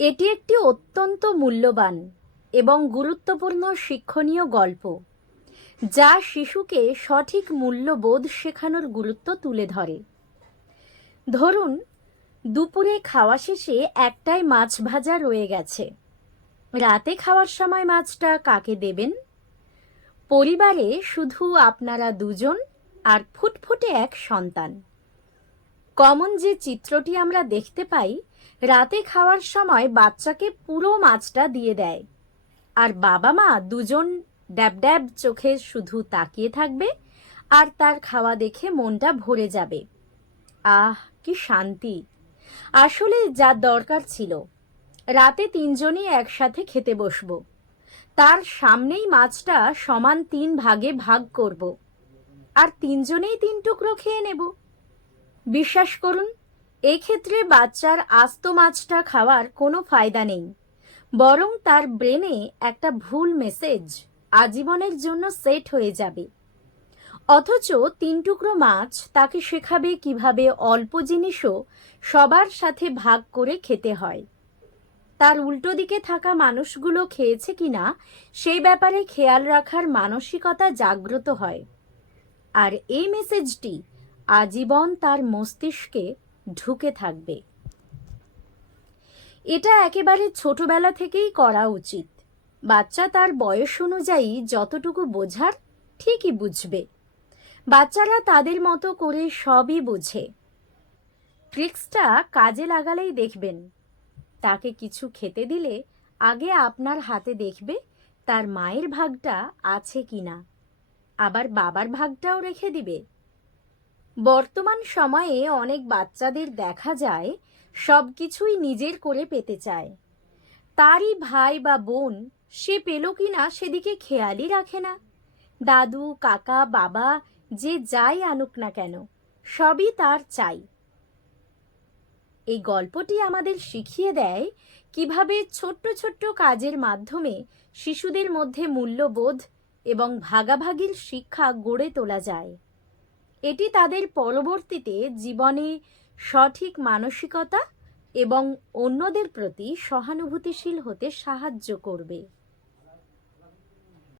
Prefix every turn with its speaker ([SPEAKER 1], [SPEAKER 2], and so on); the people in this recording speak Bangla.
[SPEAKER 1] এটি একটি অত্যন্ত মূল্যবান এবং গুরুত্বপূর্ণ শিক্ষণীয় গল্প, যা শিশুকে সঠিক মূল্যবোধ শেখানোর গুরুত্ব তুলে ধরে। ধরুন, দুপুরে খাওয়া শেষে একটাই মাছ ভাজা রয়ে গেছে। রাতে খাওয়ার সময় মাছটা কাকে দেবেন? পরিবারে শুধু আপনারা দুজন আর ফুটফুটে এক সন্তান। কমন যে চিত্রটি আমরা দেখতে পাই, রাতে খাওয়ার সময় বাচ্চাকে পুরো মাছটা দিয়ে দেয়। আর বাবা মা দুজন ড্যাব ড্যাব চোখে শুধু তাকিয়ে থাকবে, আর তার খাওয়া দেখে মনটা ভরে যাবে। আহ, কি শান্তি! আসলে যা দরকার ছিল। রাতে তিনজনই একসাথে খেতে বসবো। তার সামনেই মাছটা সমান তিন ভাগে ভাগ করব। আর তিনজনেই তিন টুকরো খেয়ে নেব। বিশ্বাস করুন এই ক্ষেত্রে বাচ্চার আস্ত মাছটা খাওয়ার কোনো ফায়দা নেই। বরং তার ব্রেনে একটা ভুল মেসেজ আজীবনের জন্য সেট হয়ে যাবে। অথচ তিন টুকরো মাছ তাকে শেখাবে কীভাবে অল্প জিনিসও সবার সাথে ভাগ করে খেতে হয়। তার উল্টো দিকে থাকা মানুষগুলো খেয়েছে কিনা সেই ব্যাপারে খেয়াল রাখার মানসিকতা জাগ্রত হয়। আর এই মেসেজটি আজীবন তার মস্তিষ্কে ঢুকে থাকবে। এটা একেবারে ছোটবেলা থেকেই করা উচিত। বাচ্চা তার বয়স অনুযায়ী যতটুকু বোঝার ঠিকই বুঝবে। বাচ্চারা তাদের মতো করে সবই বোঝে। ট্রিক্সটা কাজে লাগালেই দেখবেন। তাকে কিছু খেতে দিলে আগে আপনার হাতে দেখবে তার মায়ের ভাগটা আছে কিনা। আবার বাবার ভাগটাও রেখে দিবে। বর্তমান সময়ে অনেক বাচ্চাদের দেখা যায় সব কিছুই নিজের করে পেতে চায়। তারই ভাই বা বোন সে পেল কিনা সেদিকে খেয়ালই রাখে না। দাদু, কাকা, বাবা যে যাই আনুক না কেন, সবই তার চাই। এই গল্পটি আমাদের শিখিয়ে দেয় কীভাবে ছোট্ট ছোট্ট কাজের মাধ্যমে শিশুদের মধ্যে মূল্যবোধ এবং ভাগাভাগির শিক্ষা গড়ে তোলা যায়। এটি তাদের পরবর্তীতে জীবনে সঠিক মানসিকতা এবং অন্যদের প্রতি সহানুভূতিশীল হতে সাহায্য করবে।